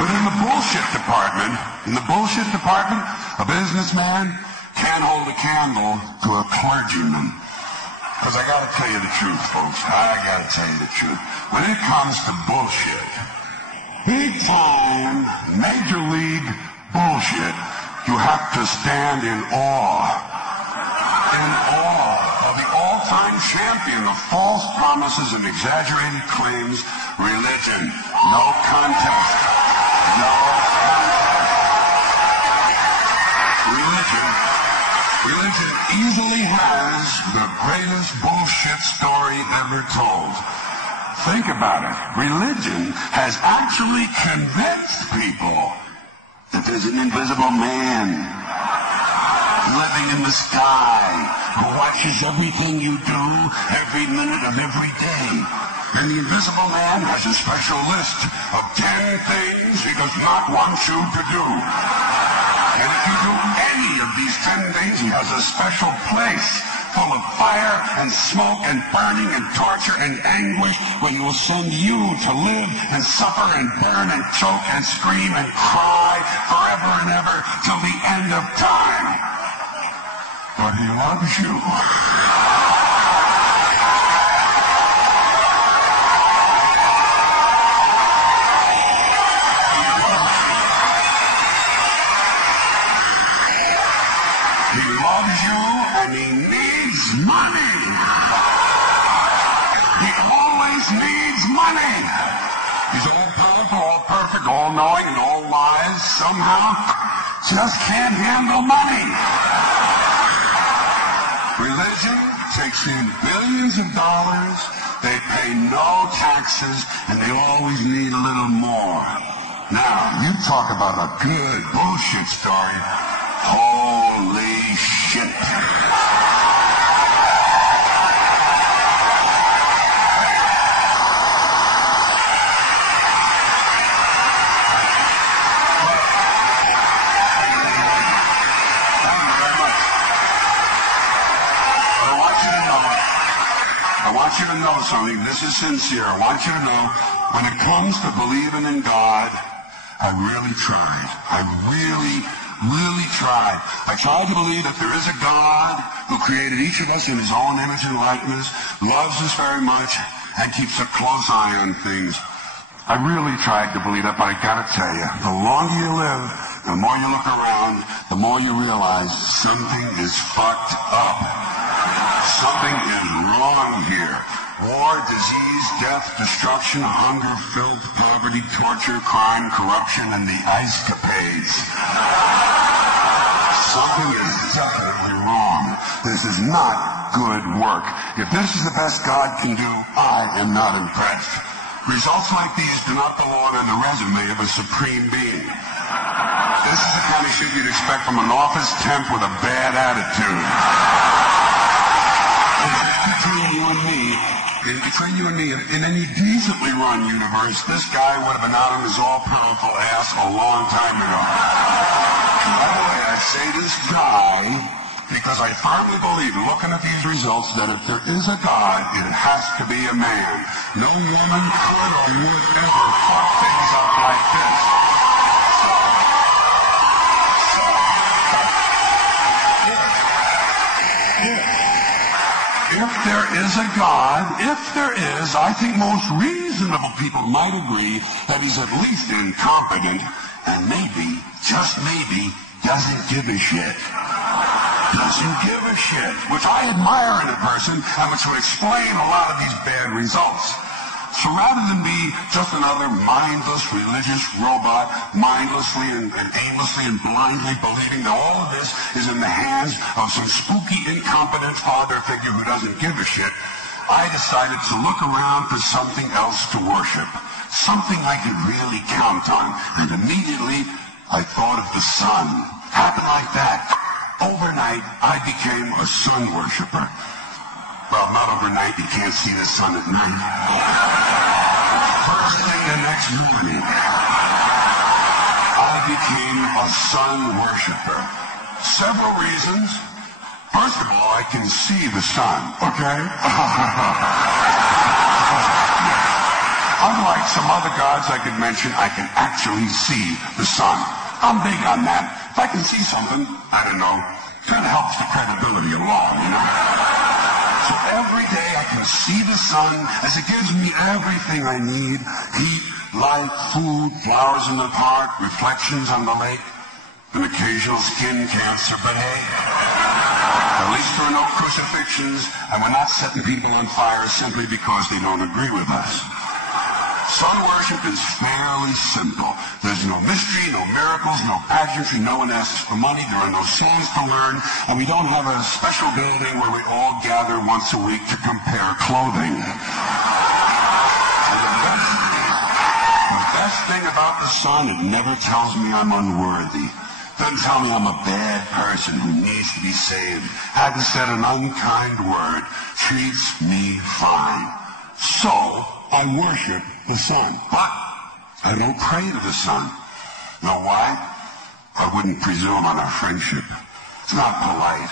But in the bullshit department, a businessman can't hold a candle to a clergyman. Because I gotta tell you the truth, folks. I gotta tell you the truth. When it comes to bullshit, big time, major league bullshit, you have to stand in awe of the all-time champion of false promises and exaggerated claims, religion. No contest. No contest. Religion easily has the greatest bullshit story ever told. Think about it. Religion has actually convinced people that there's an invisible man living in the sky who watches everything you do every minute of every day. And the invisible man has a special list of 10 things he does not want you to do. And if you do any of these 10 things, he has a special place full of fire and smoke and burning and torture and anguish where he will send you to live and suffer and burn and choke and scream and cry forever and ever till the end of time. But he loves you. He loves you and he needs money. He always needs money. He's all powerful, all perfect, all knowing, and all wise. Somehow, just can't handle money. Religion takes in billions of dollars. They pay no taxes, and they always need a little more. Now, you talk about a good bullshit story. Holy shit. I want you to know something. This is sincere. I want you to know, when it comes to believing in God, I really tried. I really tried. I tried to believe that there is a God who created each of us in his own image and likeness, loves us very much, and keeps a close eye on things. I really tried to believe that, but I gotta tell you, the longer you live, the more you look around, the more you realize something is fucked up. Something is wrong here. War, disease, death, destruction, hunger, filth, poverty, torture, crime, corruption, and the ice capades. Something is definitely wrong. This is not good work. If this is the best God can do, I am not impressed. Results like these do not belong on the resume of a supreme being. This is the kind of shit you'd expect from an office temp with a bad attitude. Between you and me, in any decently run universe, this guy would have been out on his all-powerful ass a long time ago. By the way, I say this guy because I firmly believe, looking at these results, that if there is a God, it has to be a man. No woman could or would ever fuck things up like this. If there is a God, I think most reasonable people might agree that he's at least incompetent and maybe, just maybe, doesn't give a shit. Doesn't give a shit, which I admire in a person and which would explain a lot of these bad results. So rather than be just another mindless religious robot, mindlessly and aimlessly and blindly believing that all of this is in the hands of some spooky, incompetent father figure who doesn't give a shit, I decided to look around for something else to worship, something I could really count on. And immediately, I thought of the sun. Happened like that. Overnight, I became a sun worshiper. Well, not overnight. You can't see the sun at night. First thing the next morning, I became a sun worshiper. Several reasons. First of all, I can see the sun, okay? Unlike some other gods I could mention, I can actually see the sun. I'm big on that. If I can see something, I don't know, kind of helps the credibility along, you know? So every day I can see the sun as it gives me everything I need. Heat, light, food, flowers in the park, reflections on the lake, an occasional skin cancer, but hey, at least there are no crucifixions, and we're not setting people on fire simply because they don't agree with us. Sun worship is fairly simple. There's no mystery, no miracles, no pageantry, no one asks for money, there are no songs to learn, and we don't have a special building where we all gather once a week to compare clothing. The best thing about the sun, it never tells me I'm unworthy. Doesn't tell me I'm a bad person who needs to be saved. Hasn't said an unkind word. Treats me fine. So, I worship the sun. But I don't pray to the sun. Know why? I wouldn't presume on our friendship. It's not polite.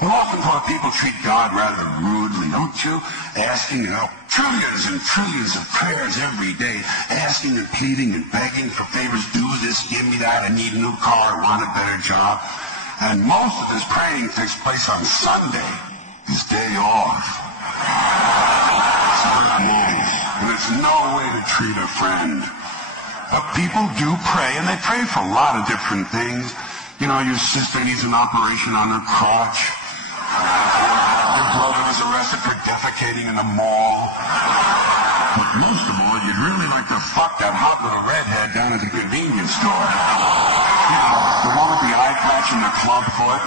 Well, often thought people treat God rather rudely, don't you? Asking, trillions and trillions of prayers every day, asking and pleading and begging for favors, do this, give me that, I need a new car, I want a better job. And most of this praying takes place on Sunday, his day off. It's not nice, and it's no way to treat a friend. But people do pray, and they pray for a lot of different things. You know, your sister needs an operation on her crotch. Your brother was arrested for defecating in the mall. But most of all, you'd really like to fuck that hot little redhead down at the convenience store. You know, the one with the eye patch and the club foot.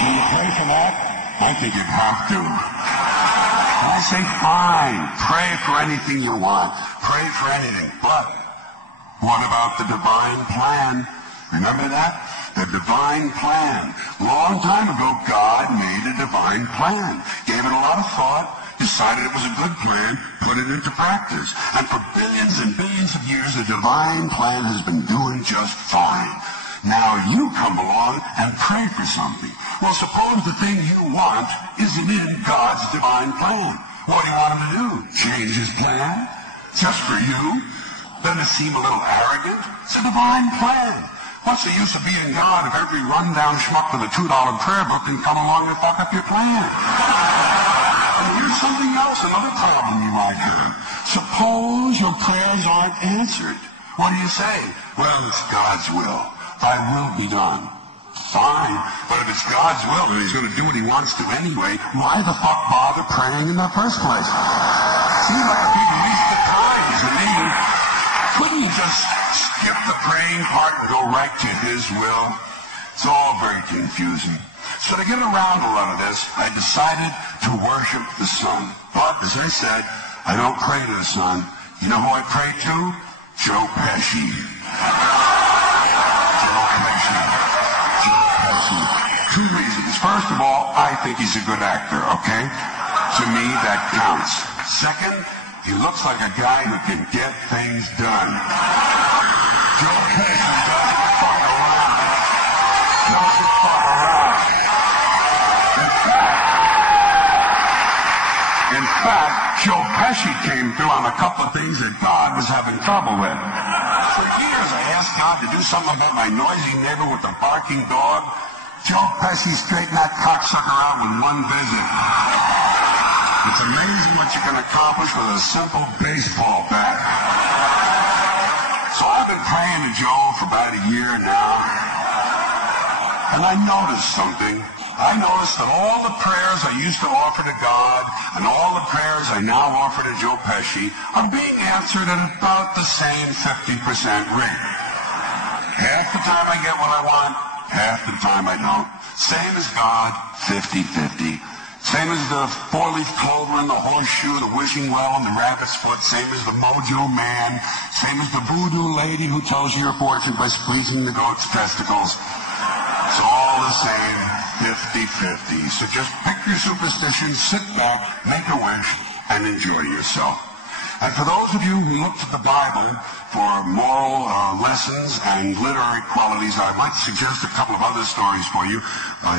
Can you pray for that? I think you'd have to. And I say, fine, pray for anything you want. Pray for anything. But what about the divine plan? Remember that? The divine plan. Long time ago, God made a divine plan. Gave it a lot of thought, decided it was a good plan, put it into practice. And for billions and billions of years, the divine plan has been doing just fine. Now you come along and pray for something. Well, suppose the thing you want isn't in God's divine plan. What do you want him to do? Change his plan? Just for you? Doesn't it seem a little arrogant? It's a divine plan. What's the use of being God if every rundown schmuck with a $2 prayer book can come along and fuck up your plan? And here's something else, another problem you might have. Suppose your prayers aren't answered. What do you say? Well, it's God's will. Thy will be done. Fine. But if it's God's will and he's going to do what he wants to anyway, why the fuck bother praying in the first place? Seems like if he'd release the times and maybe couldn't you just skip the praying part and go right to his will? It's all very confusing. So to get around a lot of this, I decided to worship the sun. But, as I said, I don't pray to the sun. You know who I pray to? Joe Pesci. Joe Pesci. Two reasons. First of all, I think he's a good actor, okay? To me, that counts. Second, he looks like a guy who can get things done. Joe Pesci doesn't fuck around. Doesn't fuck around. In fact, Joe Pesci came through on a couple of things that God was having trouble with. For years, I asked God to do something about my noisy neighbor with the barking dog. Joe Pesci straightened that cocksucker out with one visit. It's amazing what you can accomplish with a simple baseball bat. So I've been praying to Joe for about a year now. And I noticed something. I noticed that all the prayers I used to offer to God and all the prayers I now offer to Joe Pesci are being answered at about the same 50% rate. Half the time I get what I want, half the time I don't. Same as God, 50-50. Same as the four-leaf clover and the horseshoe, the wishing well and the rabbit's foot. Same as the mojo man. Same as the voodoo lady who tells you your fortune by squeezing the goat's testicles. It's all the same, 50-50. So just pick your superstition, sit back, make a wish, and enjoy yourself. And for those of you who look to the Bible for moral lessons and literary qualities, I might suggest a couple of other stories for you.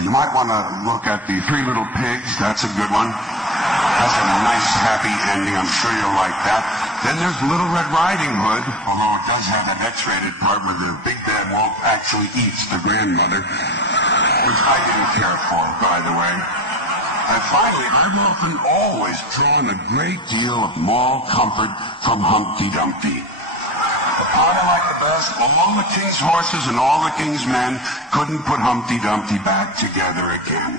You might want to look at the Three Little Pigs. That's a good one. has a nice, happy ending. I'm sure you'll like that. Then there's Little Red Riding Hood, although it does have that X-rated part where the big bad wolf actually eats the grandmother, which I didn't care for, by the way. And finally, I've often always drawn a great deal of moral comfort from Humpty Dumpty. The part I like the best, all the king's horses and all the king's men couldn't put Humpty Dumpty back together again.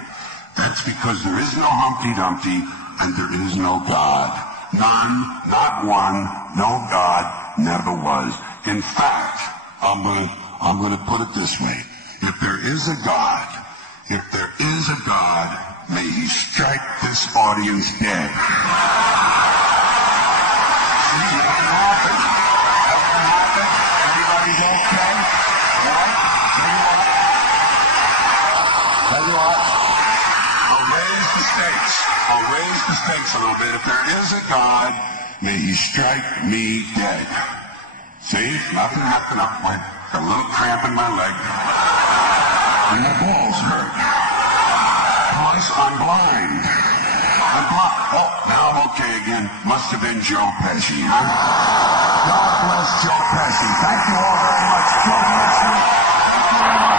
That's because there is no Humpty Dumpty and there is no God. None, not one, no God, never was. In fact, I'm gonna put it this way. If there is a God, may he strike this audience dead. See, nothing happened. Everybody's okay? Right? Tell you what. I'll raise the stakes a little bit. If there is a God, may he strike me dead. See? Nothing happened. I got a little cramp in my leg. And my balls hurt. Plus, I'm blind. Oh, now I'm okay again. Must have been Joe Pesci, huh? God bless Joe Pesci. Thank you all very much. Joe bless you. Thank you very much.